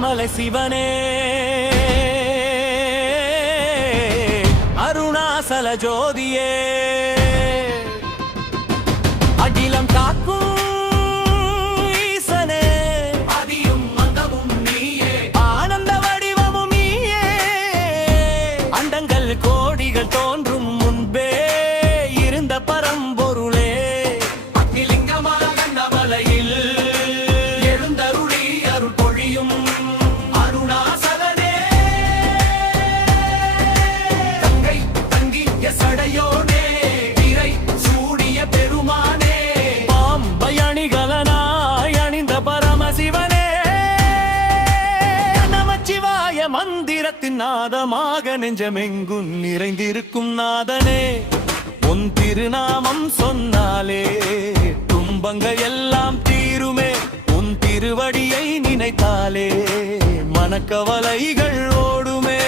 அண்ணாமலை சிவனே அருணாசல ஜோதியே அகிலம் காக்கும் ஈசனே அதியும் அந்தமும் நீயே ஆனந்த வடிவமும் நீயே அண்டங்கள் கோடிகள் தோன்றும் முன்பே இருந்த பரம்பொருளே அகிலிங்கமான அண்ணாமலையில் எழுந்தருளி அருள் பொழியும் அருணாசலனே தங்கை தங்கிய சடையோனே இறை சூடிய பெருமானே பாம்பயணிகலனாய் அணிந்த பரமசிவனே நமச்சிவாய மந்திரத்தின் நாதமாக நெஞ்சமெங்கும் நிறைந்திருக்கும் நாதனே உன் திருநாமம் சொன்னாலே துன்பங்கள் எல்லாம் தீருமே உன் திருவடியை நினைத்தாலே மனக்கவலைகள் ஓடுமே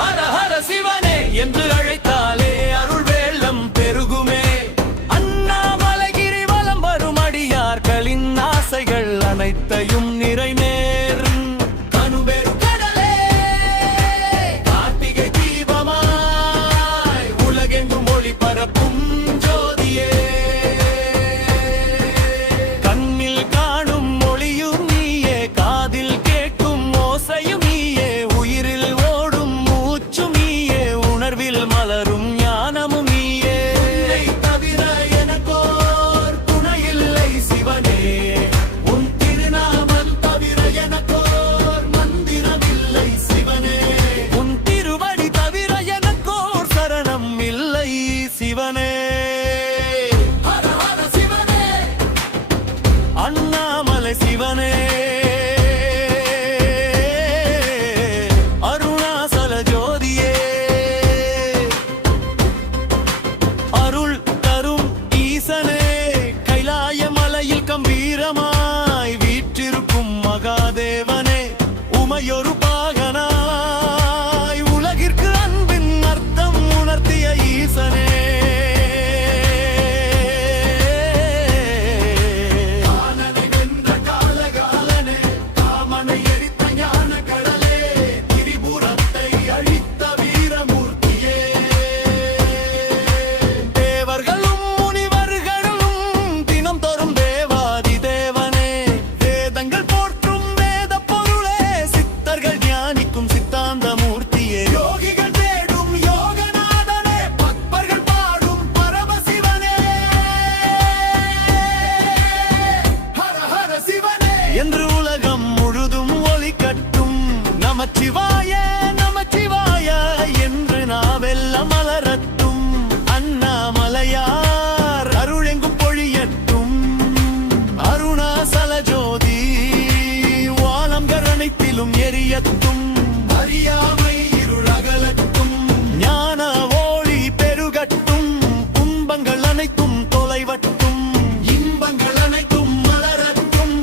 ஹர ஹர சிவனே என்று அழைத்தாலே அருள் வெள்ளம் பெருகுமே அண்ணாமலைகிரி வலம் வரும் அடியார்களின் ஆசைகள் அனைத்தையும் நிறைவேறும் பரப்பும் ஜோதியே கண்ணில் காணும் மொழியும் நீயே காதில் கேட்கும் ஓசையும் நீயே உயிரில் ஓடும் மூச்சும் நீயே உணர்வில் மலரும் ஞானமும் நீயே தவிர எனக்கோர் துணையில்லை சிவனே உன் திருநாமம் தவிர எனக்கோர் மந்திரமில்லை சிவனே உன் திருவடி தவிர எனக்கோர் சரணம் இல்லை சிவனே ஹர ஹர சிவனே அண்ணாமலை சிவனே அருணாசல ஜோதியே அருள் தரும் ஈசனே கைலாய மலையில் கம்பீரமாய் வீற்றிருக்கும் மகாதேவனே உமையொரு பாகனாய் உலகிற்கு அன்பின் அர்த்தம் உணர்த்திய ஈசனே என்று உலகம் முழுதும் ஒலிக்கட்டும் நமச்சிவாய நமச்சிவாய என்று நாவெல்லாம் மலரட்டும் அண்ணாமலையார் அருளெங்கும் பொழியட்டும் அருணாசல ஜோதி வானங்கள் அனைத்திலும் எரியட்டும் அறியாமை இருளகலட்டும் ஞான ஒளி பெருகட்டும் துன்பங்கள் அனைத்தும் தொலைவட்டும் இன்பங்கள் அனைத்தும்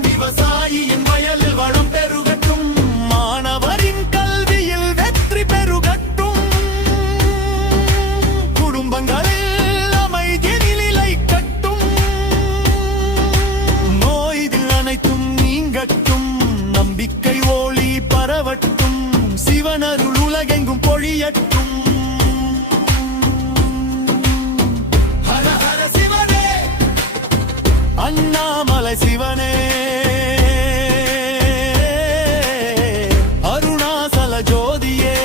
விவசாயியின் வயலில் வளம் பெருகட்டும் மாணவரின் கல்வியில் வெற்றி பெருகட்டும் குடும்பங்களில் அமைதி நிலைக்கட்டும் நோய்கள் அனைத்தும் நீங்கட்டும் நம்பிக்கை ஒளி பரவட்டும் சிவனருள் உலகெங்கும் பொழியட்டும் ஹர ஹர சிவனே அண்ணாமலை சிவனே அருணாசல ஜோதியே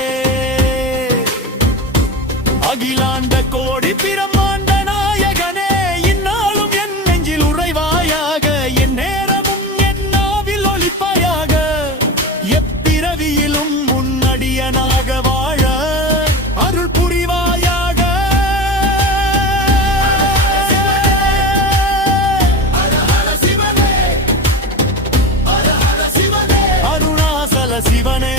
அகிலாண்ட கோடி பிரம்மாண்ட நாயகனே இந்நாளும் என் நெஞ்சில் உறைவாயாக என் நேரமும் என் நாவில் ஒலிப்பாயாக எப்பிறவியிலும் முன்னடியனாக வாழ அருள் புரிவாயாக அருணாசல சிவனே